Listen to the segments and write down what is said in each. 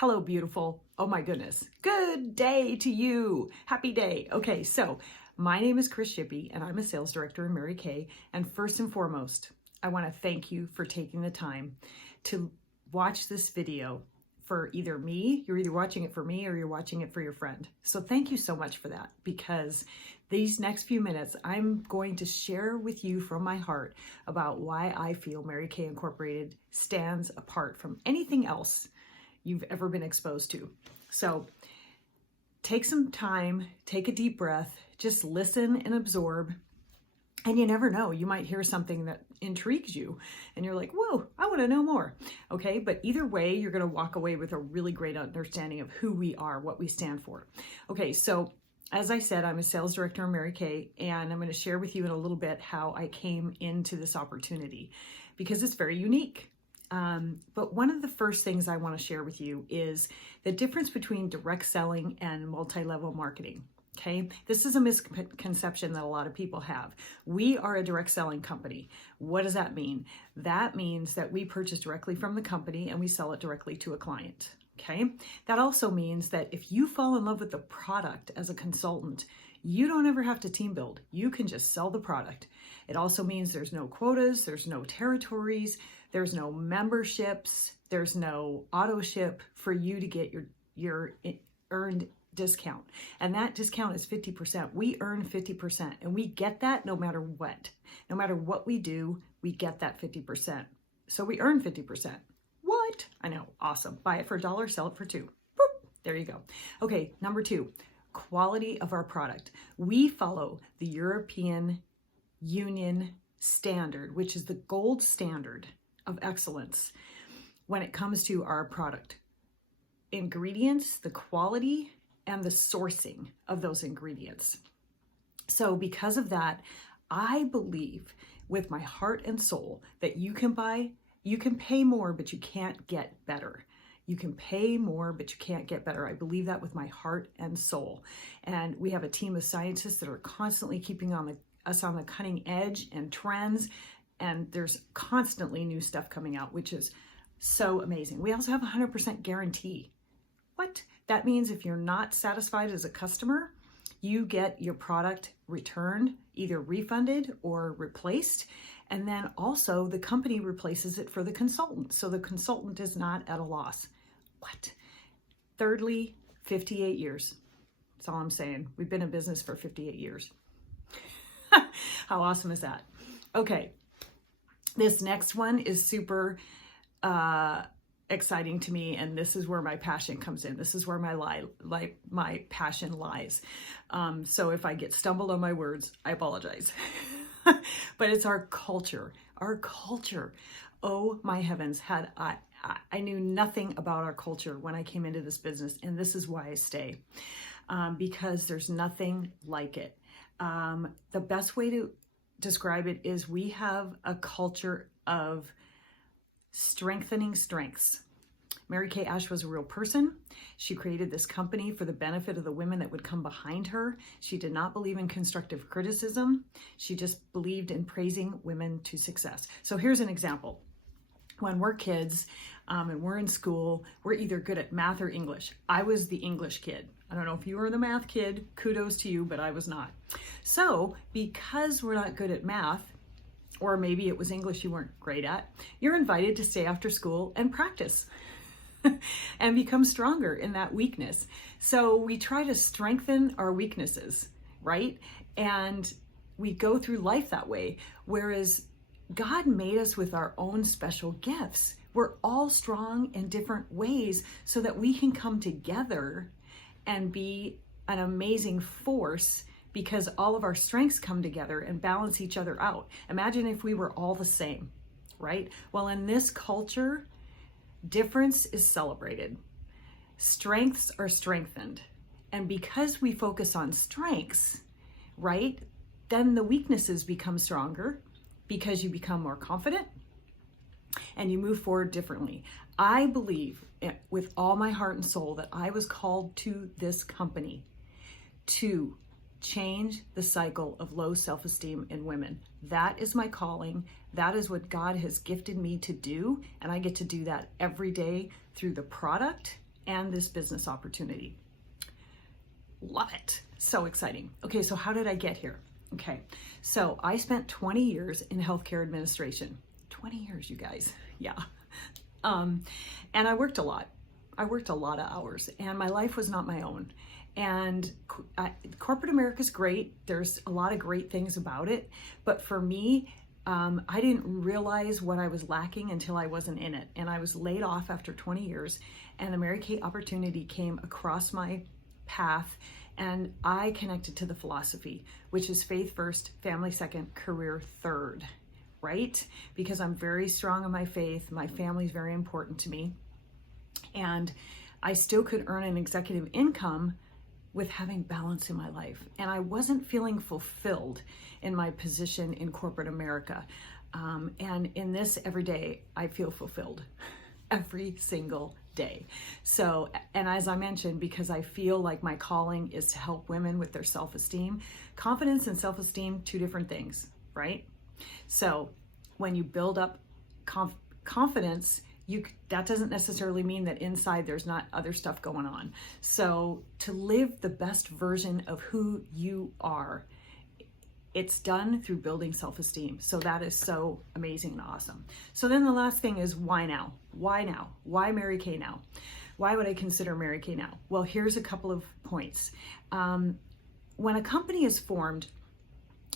Hello, beautiful. Oh my goodness. Good day to you. Happy day. Okay, so my name is Chris Shippey and I'm a sales director in Mary Kay. And first and foremost, I want to thank you for taking the time to watch this video for either me, you're either watching it for me or you're watching it for your friend. So thank you so much for that, because these next few minutes, I'm going to share with you from my heart about why I feel Mary Kay Incorporated stands apart from anything else you've ever been exposed to. So take some time, take a deep breath, just listen and absorb. And you never know, you might hear something that intrigues you and you're like, whoa, I want to know more. Okay, but either way, you're going to walk away with a really great understanding of who we are, what we stand for. Okay, so as I said, I'm a sales director in Mary Kay, and I'm going to share with you in a little bit how I came into this opportunity because it's very unique. But one of the first things I want to share with you is the difference between direct selling and multi-level marketing. Okay, this is a misconception that a lot of people have. We are a direct selling company. What does that mean? That means that we purchase directly from the company and we sell it directly to a client. Okay, that also means that if you fall in love with the product as a consultant, you don't ever have to team build. You can just sell the product. It also means there's no quotas, there's no territories, there's no memberships, there's no auto ship for you to get your earned discount. And that discount is 50%. We earn 50%, and we get that no matter what. No matter what we do, we get that 50%. So we earn 50%. What? I know, awesome. Buy it for $1, sell it for $2. Boop. There you go. Okay, number 2, quality of our product. We follow the European Union standard, which is the gold standard of excellence when it comes to our product. Ingredients, the quality, and the sourcing of those ingredients. So because of that, I believe with my heart and soul that you can pay more, but you can't get better. You can pay more, but you can't get better. I believe that with my heart and soul. And we have a team of scientists that are constantly keeping us on the cutting edge and trends. And there's constantly new stuff coming out, which is so amazing. We also have a 100% guarantee. What? That means if you're not satisfied as a customer, you get your product returned, either refunded or replaced. And then also the company replaces it for the consultant. So the consultant is not at a loss. What? Thirdly, 58 years. That's all I'm saying. We've been in business for 58 years. How awesome is that? Okay. This next one is super exciting to me, and this is where my passion comes in. This is where my passion lies. So if I get stumbled on my words, I apologize. But it's our culture. Our culture. Oh my heavens! I knew nothing about our culture when I came into this business, and this is why I stay, because there's nothing like it. The best way to describe it is we have a culture of strengthening strengths. Mary Kay Ash was a real person. She created this company for the benefit of the women that would come behind her. She did not believe in constructive criticism. She just believed in praising women to success. So here's an example. When we're kids and we're in school, we're either good at math or English. I was the English kid. I don't know if you were the math kid, kudos to you, but I was not. So because we're not good at math, or maybe it was English you weren't great at, you're invited to stay after school and practice and become stronger in that weakness. So we try to strengthen our weaknesses, right? And we go through life that way. Whereas God made us with our own special gifts. We're all strong in different ways so that we can come together and be an amazing force, because all of our strengths come together and balance each other out. Imagine if we were all the same, right? Well, in this culture, difference is celebrated. Strengths are strengthened. And because we focus on strengths, right, then the weaknesses become stronger because you become more confident and you move forward differently. I believe with all my heart and soul that I was called to this company to change the cycle of low self-esteem in women. That is my calling. That is what God has gifted me to do. And I get to do that every day through the product and this business opportunity. Love it. So exciting. Okay, so how did I get here? Okay, so I spent 20 years in healthcare administration. 20 years, you guys. Yeah. And I worked a lot. I worked a lot of hours, and my life was not my own. And corporate America is great. There's a lot of great things about it. But for me, I didn't realize what I was lacking until I wasn't in it. And I was laid off after 20 years, and the Mary Kay opportunity came across my path, and I connected to the philosophy, which is faith first, family second, career third, right? Because I'm very strong in my faith. My family is very important to me. And I still could earn an executive income with having balance in my life. And I wasn't feeling fulfilled in my position in corporate America. And in this every day, I feel fulfilled every single day. So, and as I mentioned, because I feel like my calling is to help women with their self-esteem, confidence and self-esteem, two different things, right? So when you build up confidence, that doesn't necessarily mean that inside there's not other stuff going on. So to live the best version of who you are, it's done through building self-esteem. So that is so amazing and awesome. So then the last thing is, why now? Why now? Why Mary Kay now? Why would I consider Mary Kay now? Well, here's a couple of points. When a company is formed,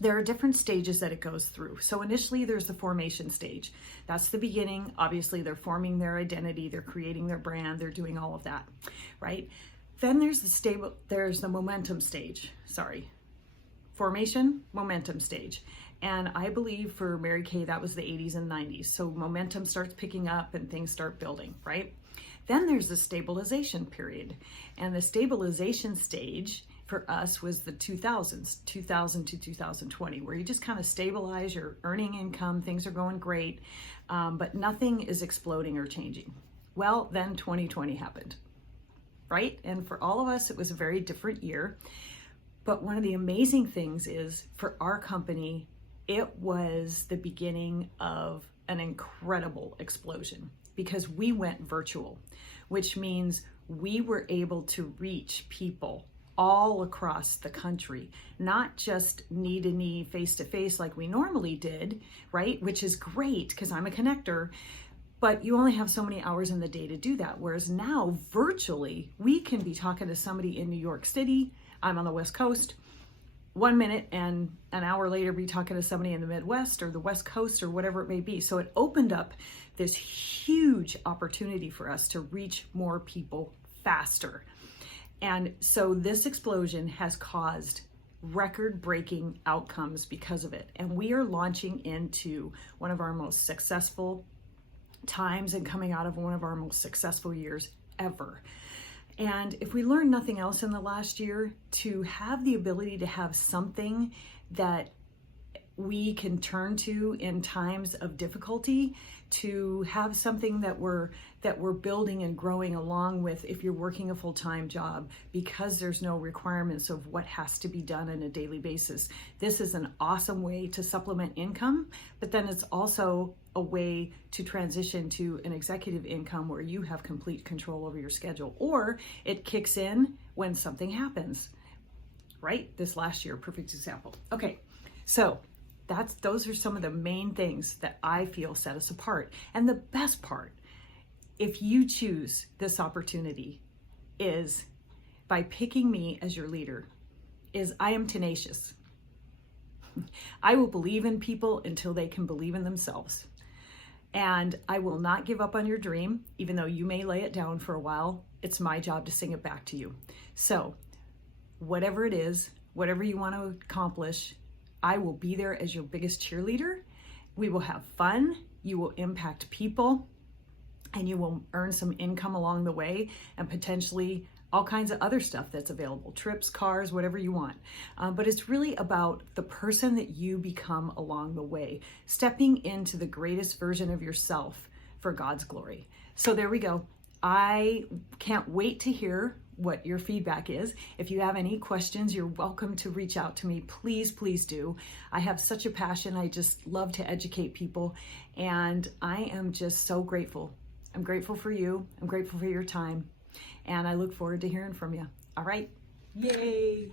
there are different stages that it goes through. So initially there's the formation stage. That's the beginning. Obviously they're forming their identity, they're creating their brand, they're doing all of that, right? Then there's the momentum stage, formation, momentum stage. And I believe for Mary Kay, that was the 80s and 90s. So momentum starts picking up and things start building, right? Then there's the stabilization period. And the stabilization stage for us was the 2000s, 2000 to 2020, where you just kind of stabilize, you're earning income, things are going great, but nothing is exploding or changing. Well, then 2020 happened, right? And for all of us, it was a very different year. But one of the amazing things is, for our company, it was the beginning of an incredible explosion, because we went virtual, which means we were able to reach people all across the country, not just knee to knee, face to face like we normally did, right? Which is great because I'm a connector, but you only have so many hours in the day to do that. Whereas now virtually, we can be talking to somebody in New York City. I'm on the West Coast. 1 minute and an hour later be talking to somebody in the Midwest or the West Coast or whatever it may be. So it opened up this huge opportunity for us to reach more people faster. And so this explosion has caused record-breaking outcomes because of it. And we are launching into one of our most successful times and coming out of one of our most successful years ever. And if we learned nothing else in the last year, to have the ability to have something that we can turn to in times of difficulty, to have something that we're building and growing along with if you're working a full-time job, because there's no requirements of what has to be done on a daily basis. This is an awesome way to supplement income, but then it's also a way to transition to an executive income where you have complete control over your schedule, or it kicks in when something happens, right? This last year, perfect example. Okay, so those are some of the main things that I feel set us apart. And the best part, if you choose this opportunity, is by picking me as your leader, is I am tenacious. I will believe in people until they can believe in themselves. And I will not give up on your dream, even though you may lay it down for a while. It's my job to sing it back to you. So whatever it is, whatever you want to accomplish, I will be there as your biggest cheerleader. We will have fun. You will impact people, and you will earn some income along the way, and potentially all kinds of other stuff that's available, trips, cars, whatever you want. But it's really about the person that you become along the way, stepping into the greatest version of yourself for God's glory. So there we go. I can't wait to hear what your feedback is. If you have any questions, you're welcome to reach out to me. Please, please do. I have such a passion. I just love to educate people, and I am just so grateful. I'm grateful for you. I'm grateful for your time. And I look forward to hearing from you. All right. Yay.